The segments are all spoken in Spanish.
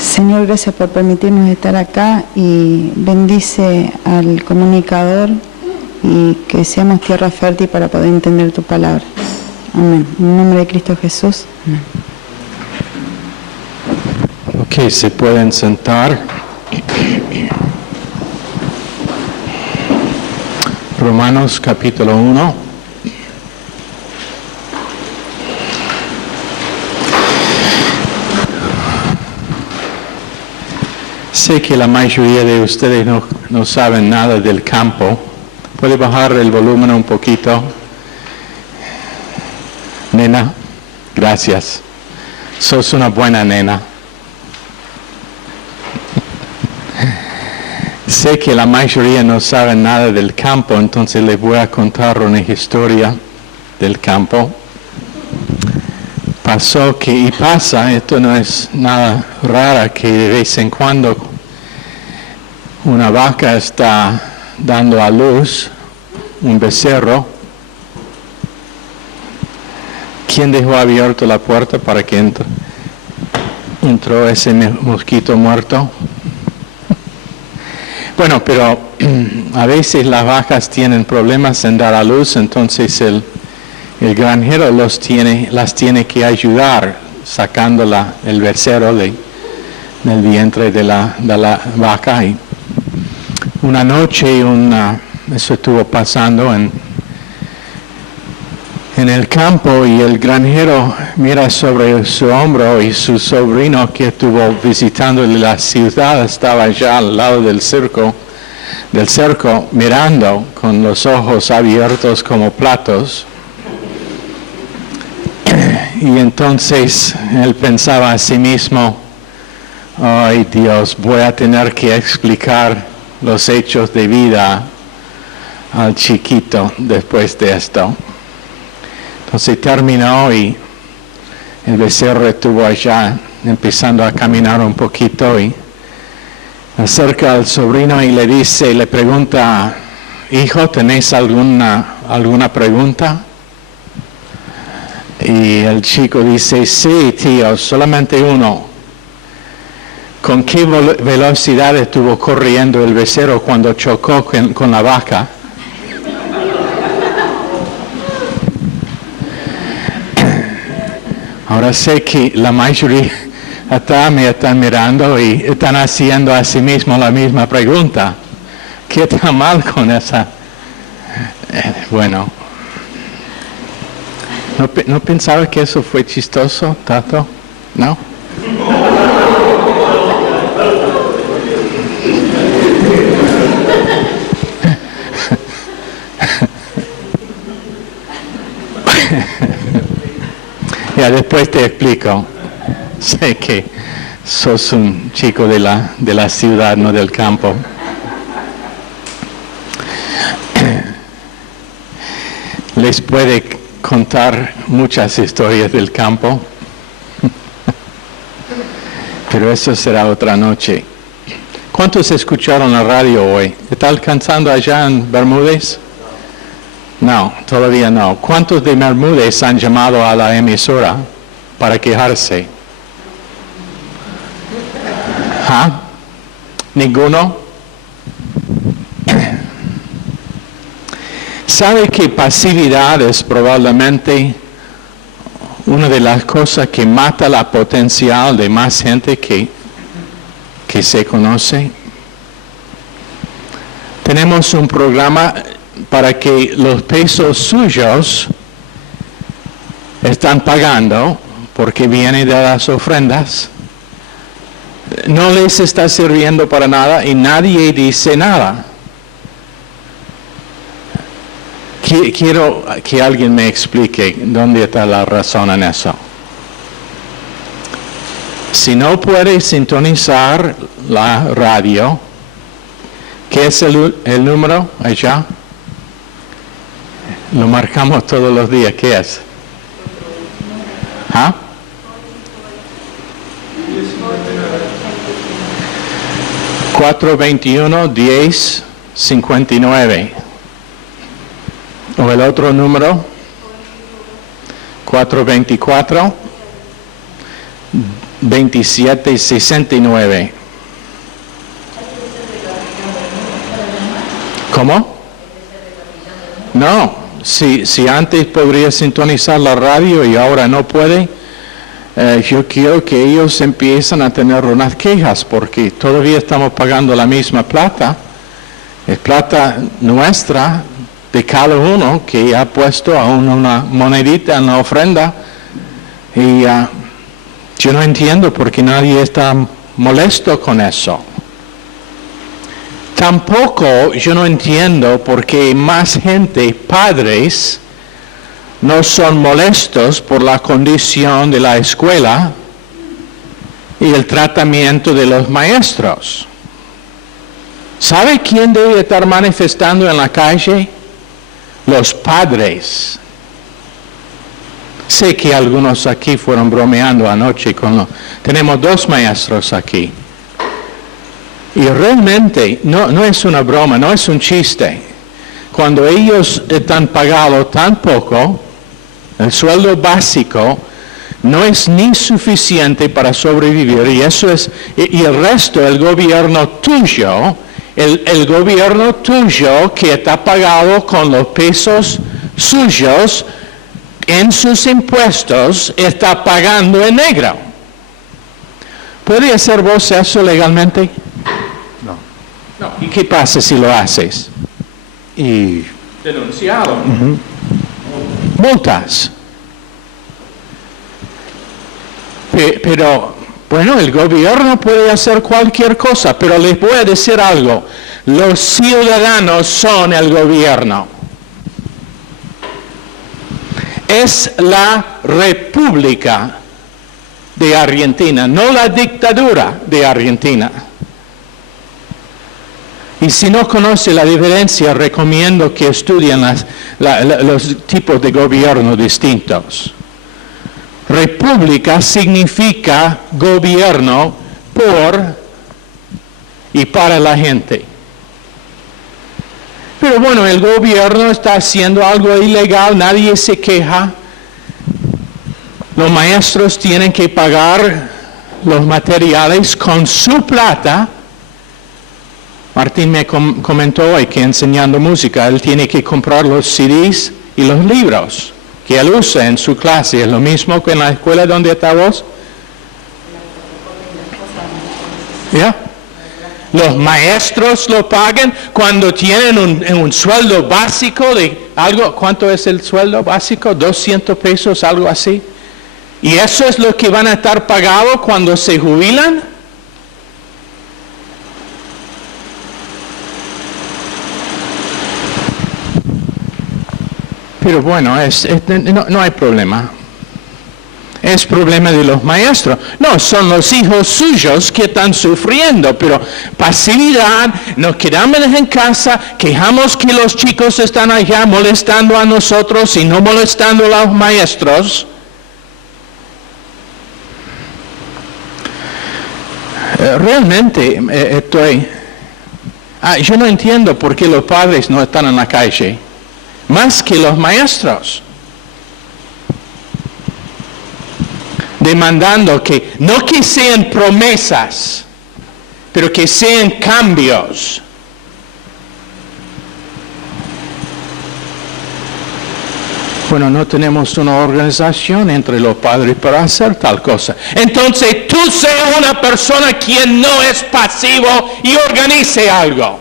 Señor, gracias por permitirnos estar acá y bendice al comunicador y que seamos tierra fértil para poder entender tu palabra. Amén. En el nombre de Cristo Jesús. Amén. Ok, se pueden sentar. Romanos capítulo 1. Sé que la mayoría de ustedes no saben nada del campo. ¿Puede bajar el volumen un poquito? Nena, gracias. Sos una buena nena. Sé que la mayoría no saben nada del campo, entonces les voy a contar una historia del campo. Pasó que, y pasa, esto no es nada raro, que de vez en cuando una vaca está dando a luz un becerro. ¿Quién dejó abierto la puerta para que entró ese mosquito muerto? Bueno, pero a veces las vacas tienen problemas en dar a luz, entonces el granjero las tiene que ayudar sacando el becerro del vientre de la vaca. Y una noche eso estuvo pasando en el campo y el granjero mira sobre su hombro y su sobrino que estuvo visitando la ciudad estaba allá al lado del cerco mirando con los ojos abiertos como platos. Y entonces él pensaba a sí mismo, ay Dios, voy a tener que explicar los hechos de vida al chiquito después de esto. Entonces terminó y el becerro estuvo allá empezando a caminar un poquito y acerca al sobrino y le pregunta, hijo, ¿tenés alguna pregunta? Y el chico dice, sí, tío, solamente uno. ¿Con qué velocidad estuvo corriendo el becerro cuando chocó con la vaca? Ahora sé que la mayoría me están mirando y están haciendo a sí mismo la misma pregunta. ¿Qué está mal con esa? Bueno. ¿No pensaba que eso fue chistoso, Tato? ¿No? Ya después te explico. Sé que sos un chico de la ciudad, no del campo. Les puede contar muchas historias del campo, pero eso será otra noche. ¿Cuántos escucharon la radio hoy? ¿Está alcanzando allá en Bermúdez? No, todavía no. ¿Cuántos de Bermúdez han llamado a la emisora para quejarse? ¿Ah? ¿Ninguno? ¿Sabe que pasividad es probablemente una de las cosas que mata la potencial de más gente que se conoce? Tenemos un programa para que los pesos suyos están pagando porque viene de las ofrendas. No les está sirviendo para nada y nadie dice nada. Quiero que alguien me explique dónde está la razón en eso. Si no puede sintonizar la radio, ¿qué es el número allá? Lo marcamos todos los días. ¿Qué es? ¿Ah? 421-1059. O el otro número, 424-2769. ¿Cómo? No, si antes podría sintonizar la radio y ahora no puede, yo quiero que ellos empiecen a tener unas quejas porque todavía estamos pagando la misma plata. Es plata nuestra de cada uno que ha puesto aún una monedita en la ofrenda y yo no entiendo por qué nadie está molesto con eso. Tampoco yo no entiendo por qué más gente, padres, no son molestos por la condición de la escuela y el tratamiento de los maestros. ¿Sabe quién debe estar manifestando en la calle? Los padres. Sé que algunos aquí fueron bromeando anoche tenemos 2 maestros aquí. Y realmente no es una broma, no es un chiste. Cuando ellos están pagados tan poco, el sueldo básico no es ni suficiente para sobrevivir y el resto, el gobierno tuyo, el gobierno tuyo que está pagado con los pesos suyos en sus impuestos, está pagando en negro. ¿Puede hacer vos eso legalmente? No. ¿Y qué pasa si lo haces? Y denunciado. Multas. Pero, bueno, el gobierno puede hacer cualquier cosa, pero les voy a decir algo. Los ciudadanos son el gobierno. Es la República de Argentina, no la dictadura de Argentina. Y si no conoce la diferencia, recomiendo que estudien los tipos de gobierno distintos. República significa gobierno por y para la gente. Pero bueno, el gobierno está haciendo algo ilegal, nadie se queja. Los maestros tienen que pagar los materiales con su plata. Martín me comentó hoy que enseñando música, él tiene que comprar los CDs y los libros que él usa en su clase. ¿Es lo mismo que en la escuela donde está vos? ¿Ya? Los maestros lo pagan cuando tienen un sueldo básico de algo. ¿Cuánto es el sueldo básico? 200 pesos, algo así. ¿Y eso es lo que van a estar pagados cuando se jubilan? Pero bueno, no hay problema. Es problema de los maestros. No, son los hijos suyos que están sufriendo, pero pasividad, nos quedamos en casa, quejamos que los chicos están allá molestando a nosotros y no molestando a los maestros. Realmente yo no entiendo por qué los padres no están en la calle, más que los maestros. Demandando que, no que sean promesas, pero que sean cambios. Bueno, no tenemos una organización entre los padres para hacer tal cosa. Entonces, tú seas una persona quien no es pasivo y organice algo.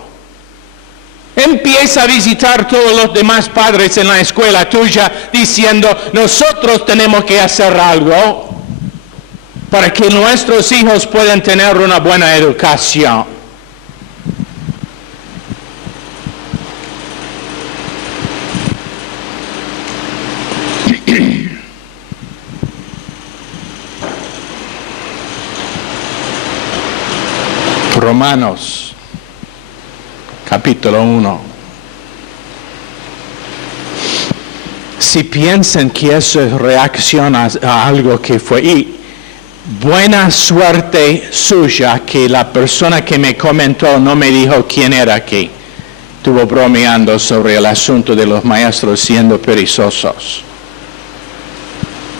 Empieza a visitar todos los demás padres en la escuela tuya diciendo, nosotros tenemos que hacer algo para que nuestros hijos puedan tener una buena educación. Romanos, capítulo 1. Si piensan que eso es reacción a algo que fue, y buena suerte suya que la persona que me comentó no me dijo quién era aquí. Estuvo bromeando sobre el asunto de los maestros siendo perezosos.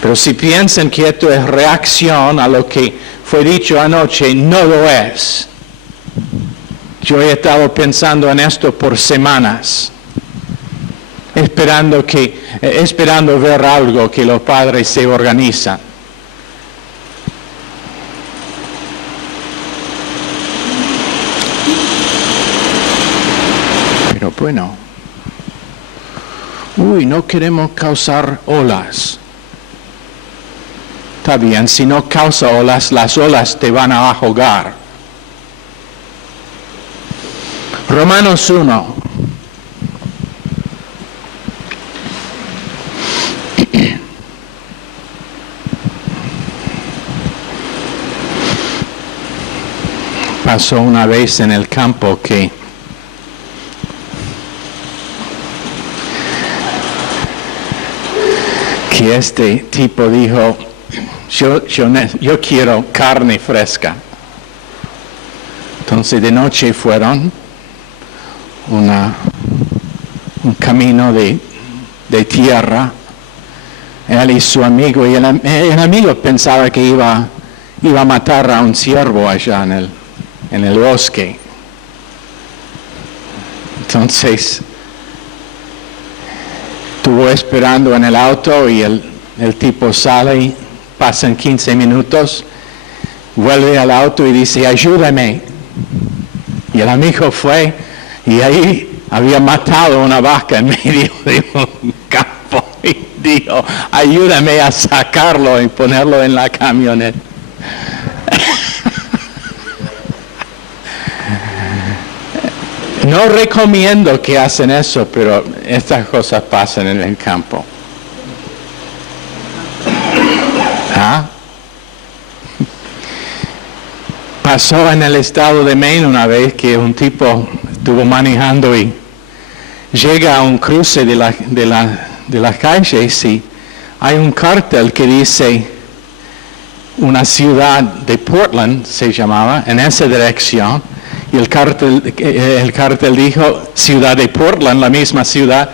Pero si piensan que esto es reacción a lo que fue dicho anoche, no lo es. Yo he estado pensando en esto por semanas, esperando ver algo que los padres se organizan. Pero bueno, no queremos causar olas. Está bien, si no causa olas, las olas te van a ahogar. Romanos 1. Pasó una vez en el campo que este tipo dijo, yo quiero carne fresca. Entonces de noche fueron un camino de tierra, él y su amigo, y el amigo pensaba que iba a matar a un ciervo allá en el bosque. Entonces estuvo esperando en el auto y el tipo sale, pasan 15 minutos, vuelve al auto y dice, ayúdame. Y el amigo fue, y ahí había matado una vaca en medio de un campo y dijo, ayúdame a sacarlo y ponerlo en la camioneta. No recomiendo que hacen eso, pero estas cosas pasan en el campo. Pasó en el estado de Maine una vez que un tipo estuvo manejando y llega a un cruce de las calles y hay un cartel que dice una ciudad de Portland, se llamaba, en esa dirección, y el cartel dijo ciudad de Portland, la misma ciudad,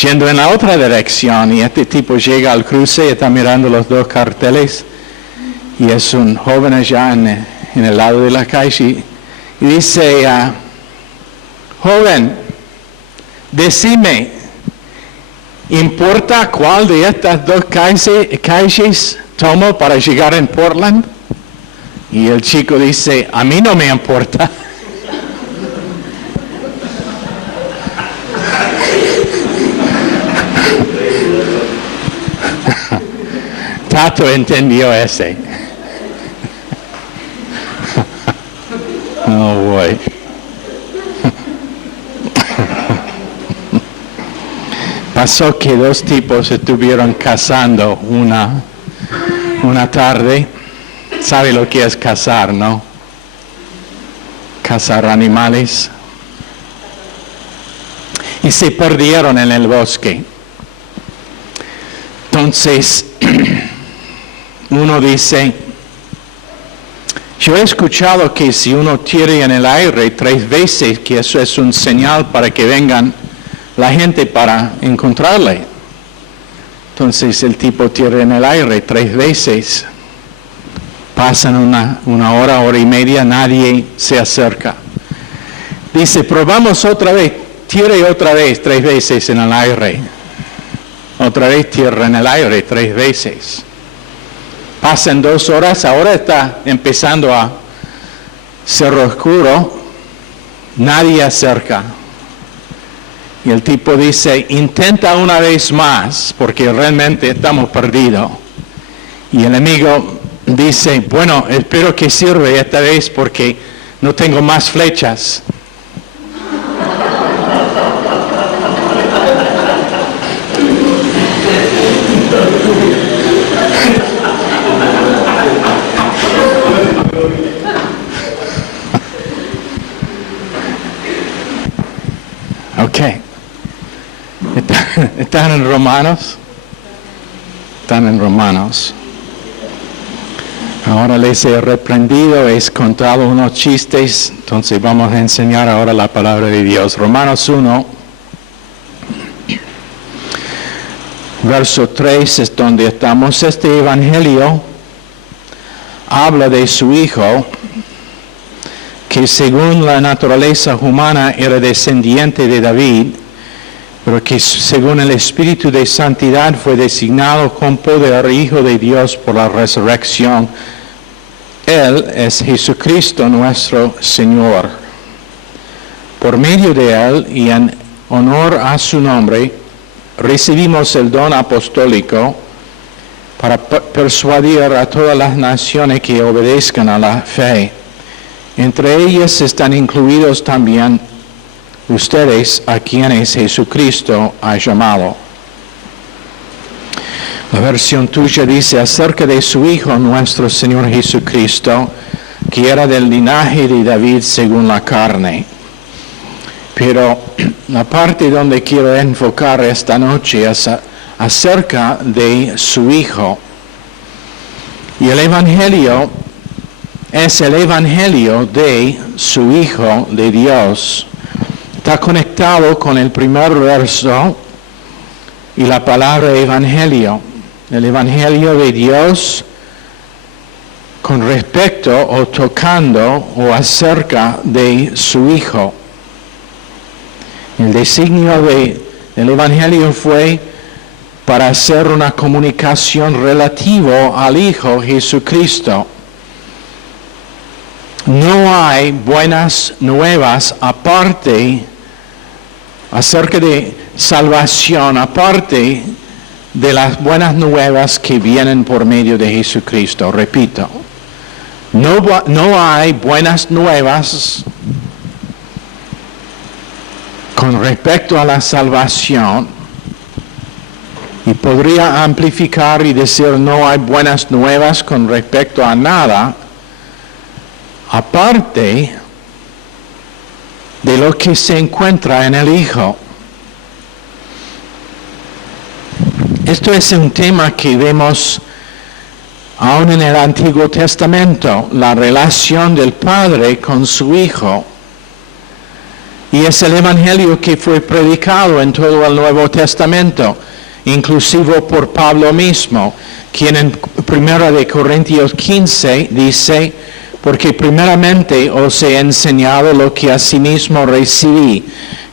yendo en la otra dirección, y este tipo llega al cruce y está mirando los dos carteles, y es un joven allá en el lado de la calle, y dice, joven, decime, ¿importa cuál de estas dos calles tomo para llegar en Portland? Y el chico dice, a mí no me importa. Tato entendió ese. Oh, boy. Pasó que dos tipos estuvieron cazando una tarde. ¿Sabe lo que es cazar, no? Cazar animales. Y se perdieron en el bosque. Entonces, uno dice, yo he escuchado que si uno tira en el aire 3 veces, que eso es un señal para que vengan la gente para encontrarle. Entonces el tipo tira en el aire 3 veces. Pasan una hora, hora y media, nadie se acerca. Dice, probamos otra vez, tierra y otra vez, 3 veces en el aire. Otra vez tierra en el aire, 3 veces. Pasan 2 horas, ahora está empezando a ser oscuro, nadie acerca. Y el tipo dice, intenta una vez más, porque realmente estamos perdidos. Y el amigo dice, bueno, espero que sirva esta vez porque no tengo más flechas. Ok. ¿Están en Romanos? Están en Romanos. Ahora les he reprendido, he contado unos chistes, entonces vamos a enseñar ahora la palabra de Dios. Romanos 1, verso 3 es donde estamos. Este evangelio habla de su Hijo, que según la naturaleza humana era descendiente de David, pero que según el Espíritu de Santidad fue designado con poder Hijo de Dios por la resurrección. Él es Jesucristo nuestro Señor. Por medio de Él y en honor a su nombre, recibimos el don apostólico para persuadir a todas las naciones que obedezcan a la fe. Entre ellas están incluidos también ustedes, a quienes Jesucristo ha llamado. La versión tuya dice acerca de su Hijo, nuestro Señor Jesucristo, que era del linaje de David según la carne. Pero la parte donde quiero enfocar esta noche es acerca de su Hijo. Y el Evangelio es el Evangelio de su Hijo, de Dios. Está conectado con el primer verso y la palabra Evangelio. El Evangelio de Dios con respecto o tocando o acerca de su Hijo. El designio del Evangelio fue para hacer una comunicación relativo al Hijo Jesucristo. No hay buenas nuevas aparte acerca de salvación, aparte de las buenas nuevas que vienen por medio de Jesucristo. Repito, no hay buenas nuevas con respecto a la salvación, y podría amplificar y decir no hay buenas nuevas con respecto a nada, aparte de lo que se encuentra en el Hijo. Esto es un tema que vemos aún en el Antiguo Testamento, la relación del Padre con su Hijo. Y es el Evangelio que fue predicado en todo el Nuevo Testamento, inclusive por Pablo mismo, quien en 1 Corintios 15 dice, porque primeramente os he enseñado lo que asimismo recibí,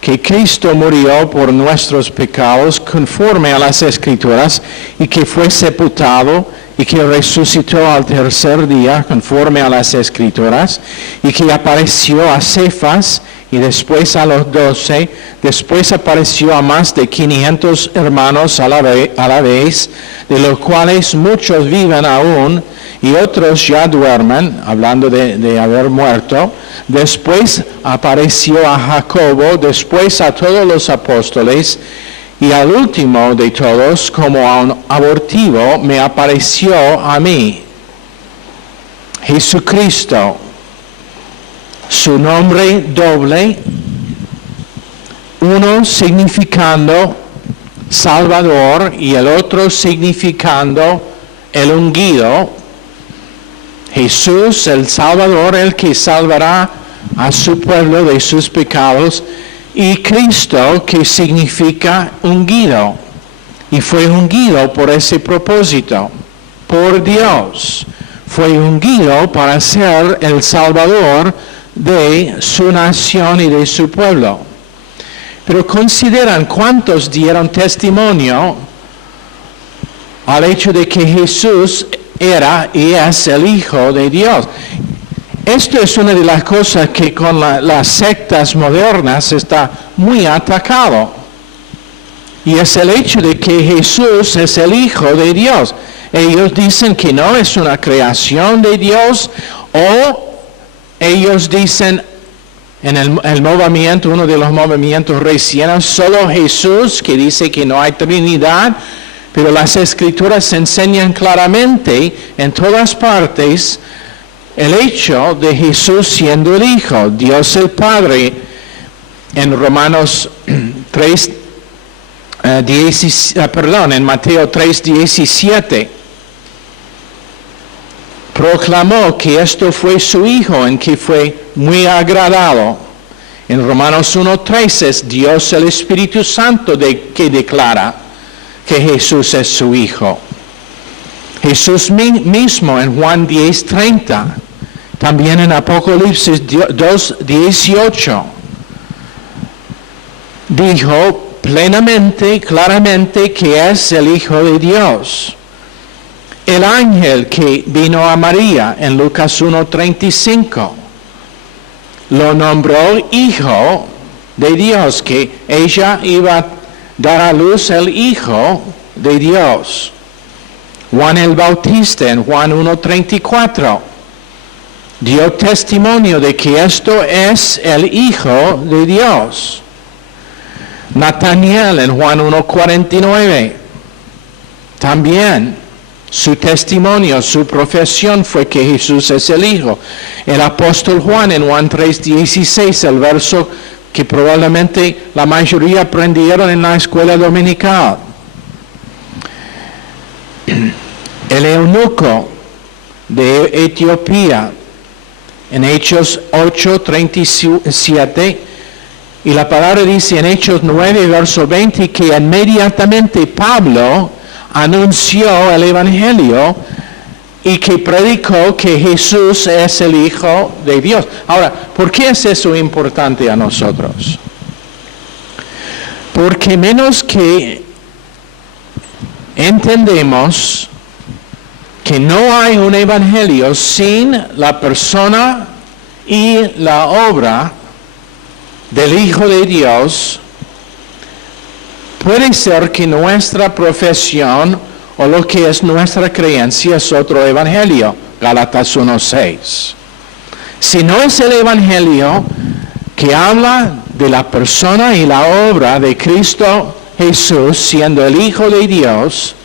que Cristo murió por nuestros pecados conforme a las Escrituras, y que fue sepultado, y que resucitó al tercer día conforme a las Escrituras, y que apareció a Cefas, y después a los 12, después apareció a más de 500 hermanos a la vez, de los cuales muchos viven aún, y otros ya duermen, hablando de haber muerto. Después apareció a Jacobo, después a todos los apóstoles, y al último de todos, como a un abortivo, me apareció a mí. Jesucristo, su nombre doble, uno significando Salvador y el otro significando el ungido. Jesús, el Salvador, el que salvará a su pueblo de sus pecados, y Cristo, que significa ungido, y fue ungido por ese propósito, por Dios. fue ungido para ser el Salvador de su nación y de su pueblo. Pero consideran cuántos dieron testimonio al hecho de que Jesús era y es el Hijo de Dios. Esto es una de las cosas que con las sectas modernas está muy atacado. Y es el hecho de que Jesús es el Hijo de Dios. Ellos dicen que no es una creación de Dios, o ellos dicen en el movimiento, uno de los movimientos recientes, solo Jesús, que dice que no hay Trinidad, pero las Escrituras enseñan claramente en todas partes el hecho de Jesús siendo el Hijo, Dios el Padre, en Romanos 3, en Mateo 3:17, proclamó que esto fue su Hijo, en que fue muy agradado. En Romanos 1:13 es Dios el Espíritu Santo que declara que Jesús es su Hijo. Jesús mismo en Juan 10:30, también en Apocalipsis 2:18, dijo plenamente, claramente que es el Hijo de Dios. El ángel que vino a María en Lucas 1:35 lo nombró Hijo de Dios, que ella iba a dar a luz el Hijo de Dios. Juan el Bautista en Juan 1:34 dio testimonio de que esto es el Hijo de Dios. Nataniel en Juan 1:49 también su testimonio, su profesión fue que Jesús es el Hijo. El apóstol Juan en Juan 3:16, el verso que probablemente la mayoría aprendieron en la escuela dominical. El eunuco de Etiopía en Hechos 8:37, y la palabra dice en Hechos 9, verso 20, que inmediatamente Pablo anunció el Evangelio y que predicó que Jesús es el Hijo de Dios. Ahora, ¿por qué es eso importante a nosotros? Porque menos que entendemos que no hay un Evangelio sin la persona y la obra del Hijo de Dios, puede ser que nuestra profesión o lo que es nuestra creencia es otro evangelio, Gálatas 1:6. Si no es el evangelio que habla de la persona y la obra de Cristo Jesús siendo el Hijo de Dios,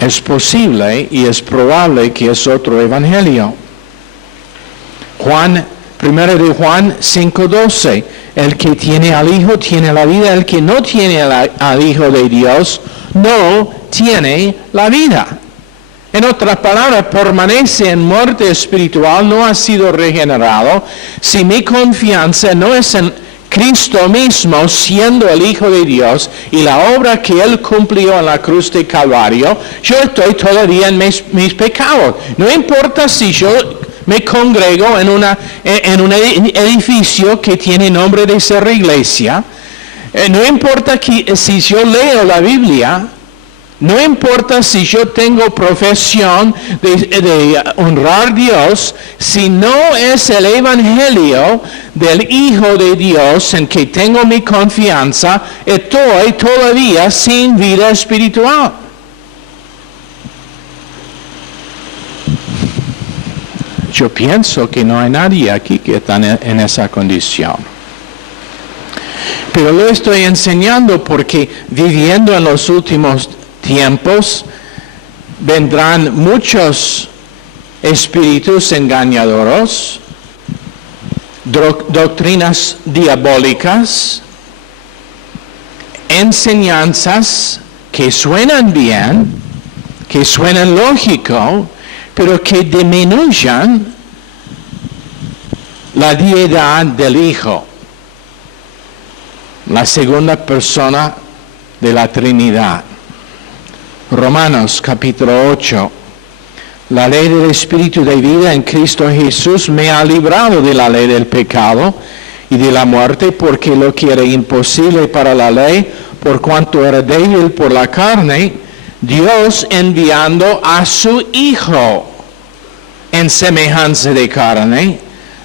es posible y es probable que es otro evangelio. 1 de Juan 5:12, el que tiene al Hijo tiene la vida, el que no tiene al Hijo de Dios no tiene la vida. En otras palabras, permanece en muerte espiritual, no ha sido regenerado. Si mi confianza no es en Cristo mismo siendo el Hijo de Dios y la obra que Él cumplió en la cruz de Calvario, yo estoy todavía en mis pecados. No importa si yo me congrego en un edificio que tiene nombre de ser iglesia. No importa si yo leo la Biblia. No importa si yo tengo profesión de honrar a Dios. Si no es el Evangelio del Hijo de Dios en que tengo mi confianza, estoy todavía sin vida espiritual. Yo pienso que no hay nadie aquí que está en esa condición. Pero lo estoy enseñando porque viviendo en los últimos tiempos vendrán muchos espíritus engañadores, doctrinas diabólicas, enseñanzas que suenan bien, que suenan lógico, pero que disminuyan la deidad del Hijo, la segunda persona de la Trinidad. Romanos capítulo 8, La ley del Espíritu de vida en Cristo Jesús me ha librado de la ley del pecado y de la muerte, porque lo que era imposible para la ley, por cuanto era débil por la carne, Dios enviando a su Hijo en semejanza de carne,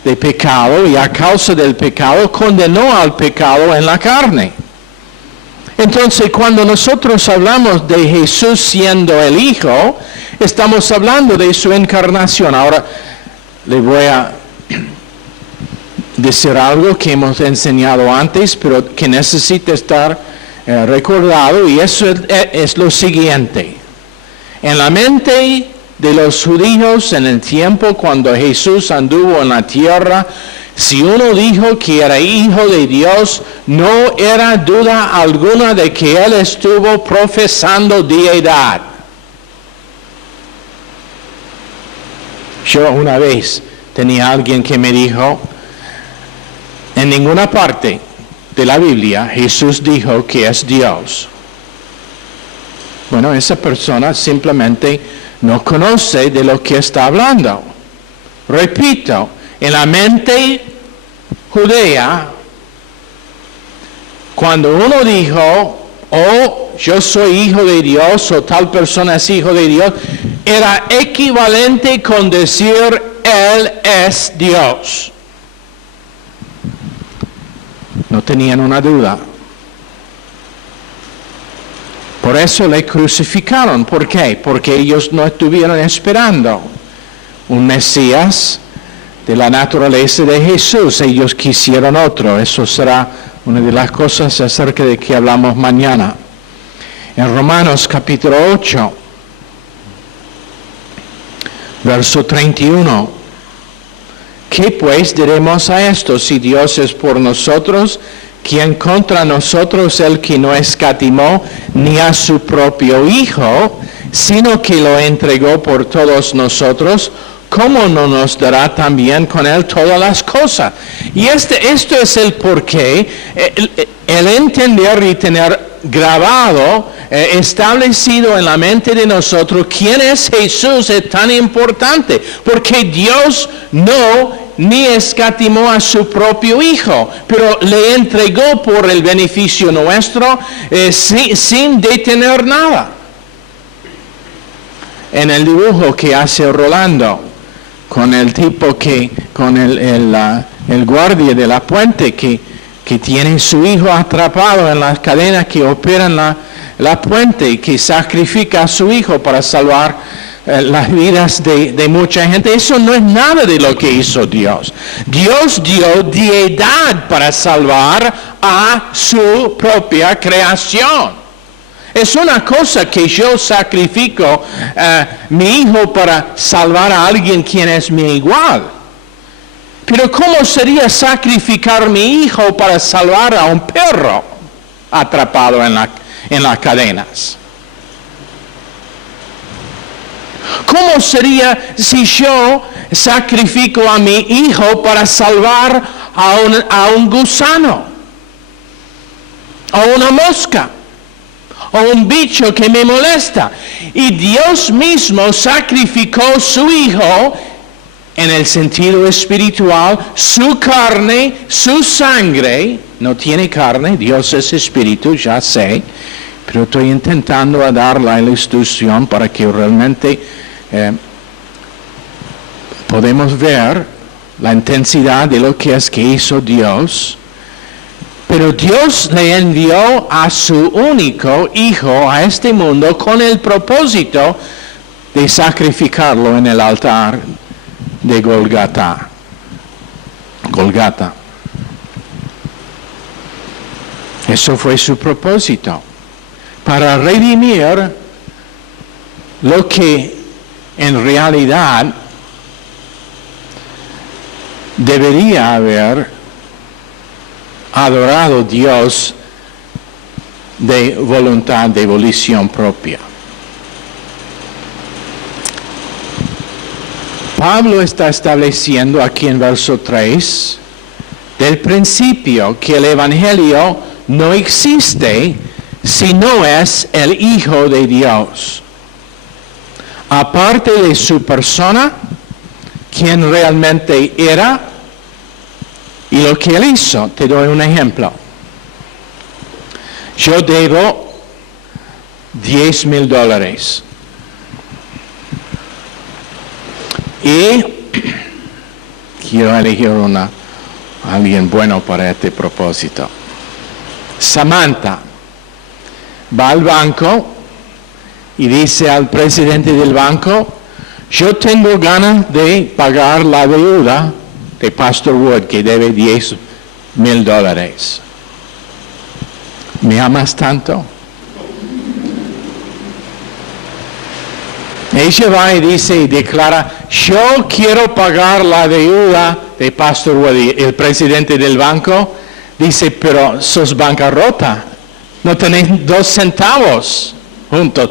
de pecado, y a causa del pecado condenó al pecado en la carne. Entonces, cuando nosotros hablamos de Jesús siendo el Hijo, estamos hablando de su encarnación. Ahora, le voy a decir algo que hemos enseñado antes, pero que necesita estar recordado, y eso es lo siguiente. En la mente de los judíos en el tiempo cuando Jesús anduvo en la tierra, si uno dijo que era hijo de Dios, no era duda alguna de que él estuvo profesando deidad. Yo una vez tenía alguien que me dijo, en ninguna parte de la Biblia Jesús dijo que es Dios. Bueno, esa persona simplemente no conoce de lo que está hablando. Repito, en la mente judía, cuando uno dijo, oh, yo soy hijo de Dios, o tal persona es hijo de Dios, era equivalente con decir, Él es Dios. No tenían una duda. Por eso le crucificaron. ¿Por qué? Porque ellos no estuvieron esperando un Mesías de la naturaleza de Jesús. Ellos quisieron otro. Eso será una de las cosas acerca de que hablamos mañana. En Romanos capítulo 8, verso 31. ¿Qué pues diremos a esto? Si Dios es por nosotros, ¿quién contra nosotros? El que no escatimó ni a su propio Hijo, sino que lo entregó por todos nosotros, ¿cómo no nos dará también con Él todas las cosas? Y esto es el porqué, el entender y tener grabado, establecido en la mente de nosotros quién es Jesús es tan importante, porque Dios no ni escatimó a su propio Hijo, pero le entregó por el beneficio nuestro, sin detener nada. En el dibujo que hace Rolando, con el tipo con el guardia de la puente que tiene su hijo atrapado en las cadenas que operan la puente, y que sacrifica a su hijo para salvar las vidas de mucha gente. Eso no es nada de lo que hizo Dios. Dios dio deidad para salvar a su propia creación. Es una cosa que yo sacrifico mi hijo para salvar a alguien quien es mi igual. Pero ¿cómo sería sacrificar mi hijo para salvar a un perro atrapado en las cadenas? ¿Cómo sería si yo sacrifico a mi hijo para salvar a un gusano, a una mosca, o un bicho que me molesta? Y Dios mismo sacrificó su hijo en el sentido espiritual, su carne, su sangre. No tiene carne, Dios es espíritu, ya sé, pero estoy intentando dar la ilustración para que realmente podemos ver la intensidad de lo que es que hizo Dios. Pero Dios le envió a su único Hijo a este mundo con el propósito de sacrificarlo en el altar de Golgata. Eso fue su propósito, para redimir lo que en realidad debería haber adorado Dios de voluntad, de volición propia. Pablo está estableciendo aquí en verso 3, del principio, que el Evangelio no existe si no es el Hijo de Dios. aparte de su persona, quién realmente era y lo que él hizo. Te doy un ejemplo. Yo debo $10,000 y quiero elegir alguien bueno para este propósito. Samantha va al banco y dice al presidente del banco: yo tengo ganas de pagar la deuda de Pastor Wood que debe $10,000. ¿Me amas tanto? Ella va y dice y declara: yo quiero pagar la deuda de Pastor Wood. El presidente del banco dice: pero sos bancarrota, no tenés 2 centavos juntos.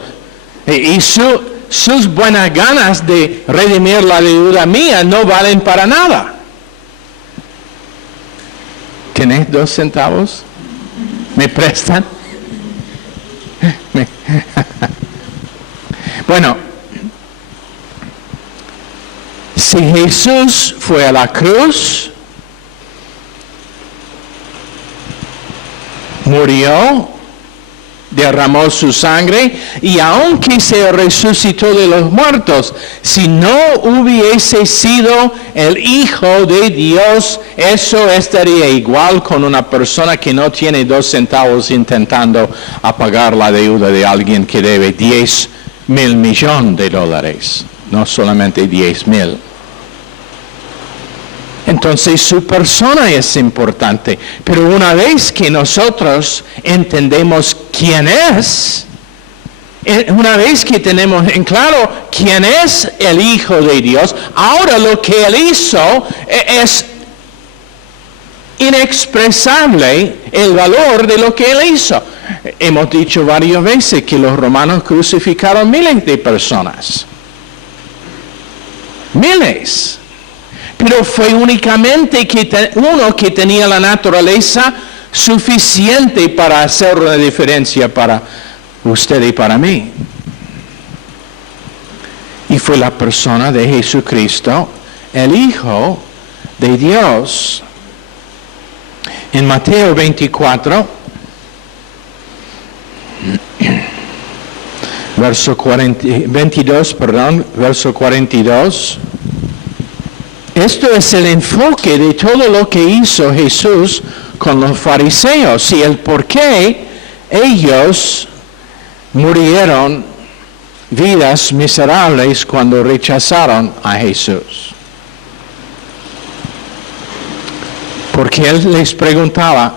Y sus buenas ganas de redimir la deuda mía no valen para nada. ¿Tenés 2 centavos? ¿Me prestan? Bueno, si Jesús fue a la cruz, murió, derramó su sangre, y aunque se resucitó de los muertos, si no hubiese sido el Hijo de Dios, eso estaría igual con una persona que no tiene 2 centavos intentando pagar la deuda de alguien que debe $10,000 millones, no solamente 10,000. Entonces su persona es importante, pero una vez que nosotros entendemos quién es, una vez que tenemos en claro quién es el Hijo de Dios, ahora lo que Él hizo es inexpresable, el valor de lo que Él hizo. Hemos dicho varias veces que los romanos crucificaron miles de personas. Miles. Pero fue únicamente uno que tenía la naturaleza suficiente para hacer una diferencia para usted y para mí. Y fue la persona de Jesucristo, el Hijo de Dios. En Mateo 24, verso 42. Esto es el enfoque de todo lo que hizo Jesús con los fariseos y el por qué ellos murieron vidas miserables cuando rechazaron a Jesús. Porque Él les preguntaba: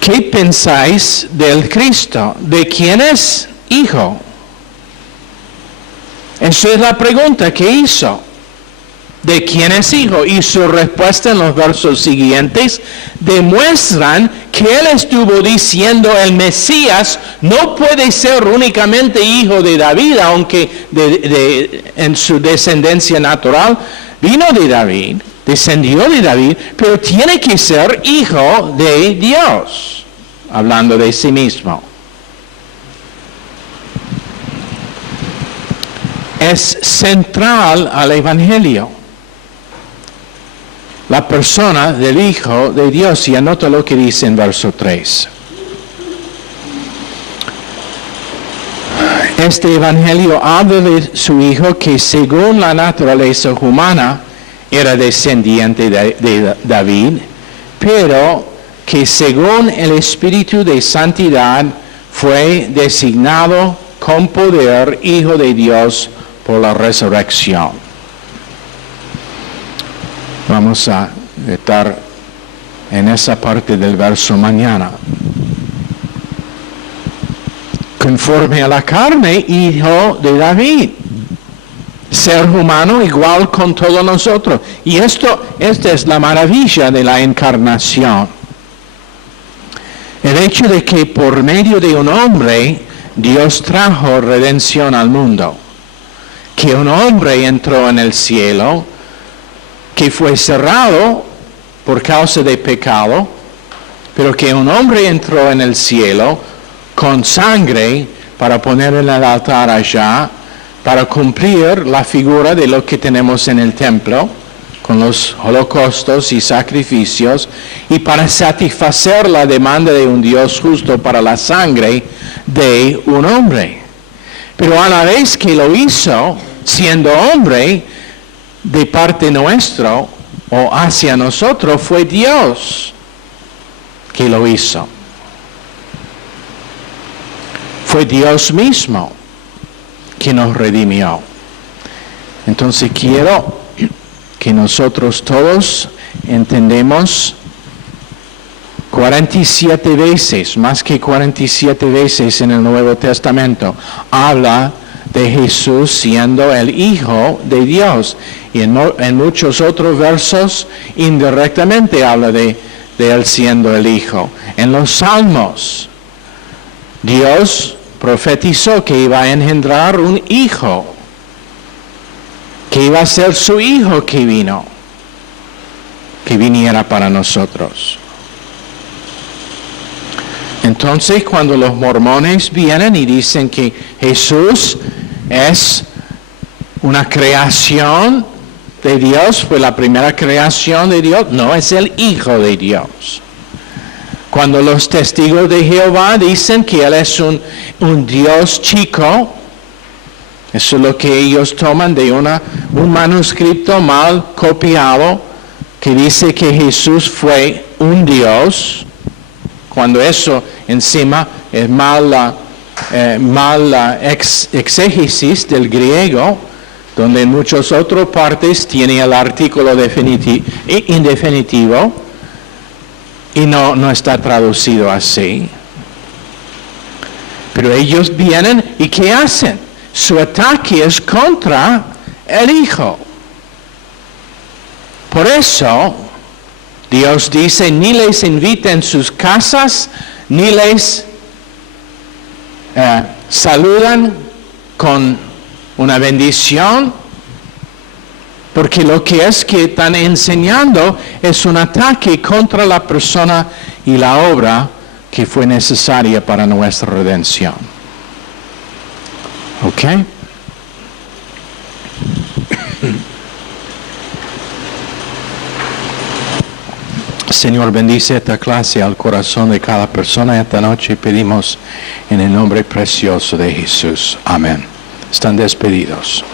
¿qué pensáis del Cristo? ¿De quién es hijo? Esa es la pregunta que hizo. ¿De quién es hijo? Y su respuesta en los versos siguientes demuestran que Él estuvo diciendo: el Mesías no puede ser únicamente hijo de David, aunque en su descendencia natural vino de David, descendió de David, pero tiene que ser hijo de Dios, hablando de sí mismo. Es central al Evangelio, la persona del Hijo de Dios. Y anota lo que dice en verso 3. Este Evangelio habla de su Hijo que según la naturaleza humana era descendiente de David, pero que según el Espíritu de Santidad fue designado con poder Hijo de Dios por la resurrección. Vamos a estar en esa parte del verso mañana. Conforme a la carne, hijo de David. Ser humano igual con todos nosotros. Y esta es la maravilla de la encarnación. El hecho de que por medio de un hombre, Dios trajo redención al mundo. Que un hombre entró en el cielo, que fue cerrado por causa de pecado, pero que un hombre entró en el cielo con sangre para poner en el altar allá, para cumplir la figura de lo que tenemos en el templo, con los holocaustos y sacrificios, y para satisfacer la demanda de un Dios justo para la sangre de un hombre. Pero a la vez que lo hizo, siendo hombre, de parte nuestra o hacia nosotros, fue Dios que lo hizo. Fue Dios mismo que nos redimió. Entonces quiero que nosotros todos entendemos 47 veces, más que 47 veces en el Nuevo Testamento, habla de Jesús siendo el Hijo de Dios. Y en muchos otros versos indirectamente habla de Él siendo el Hijo. En los Salmos, Dios profetizó que iba a engendrar un hijo, que iba a ser su hijo que viniera para nosotros. Entonces, cuando los mormones vienen y dicen que Jesús es una creación de Dios, fue la primera creación de Dios, no, es el Hijo de Dios. Cuando los testigos de Jehová dicen que Él es un Dios chico, eso es lo que ellos toman de un manuscrito mal copiado que dice que Jesús fue un Dios, cuando eso encima es mal exégesis del griego, donde en muchas otras partes tiene el artículo indefinitivo y no está traducido así. Pero ellos vienen y ¿qué hacen? Su ataque es contra el Hijo. Por eso Dios dice, ni les invita en sus casas, ni les saludan con una bendición, porque lo que están enseñando es un ataque contra la persona y la obra que fue necesaria para nuestra redención. ¿Ok? Señor, bendice esta clase al corazón de cada persona esta noche y pedimos en el nombre precioso de Jesús. Amén. Están despedidos.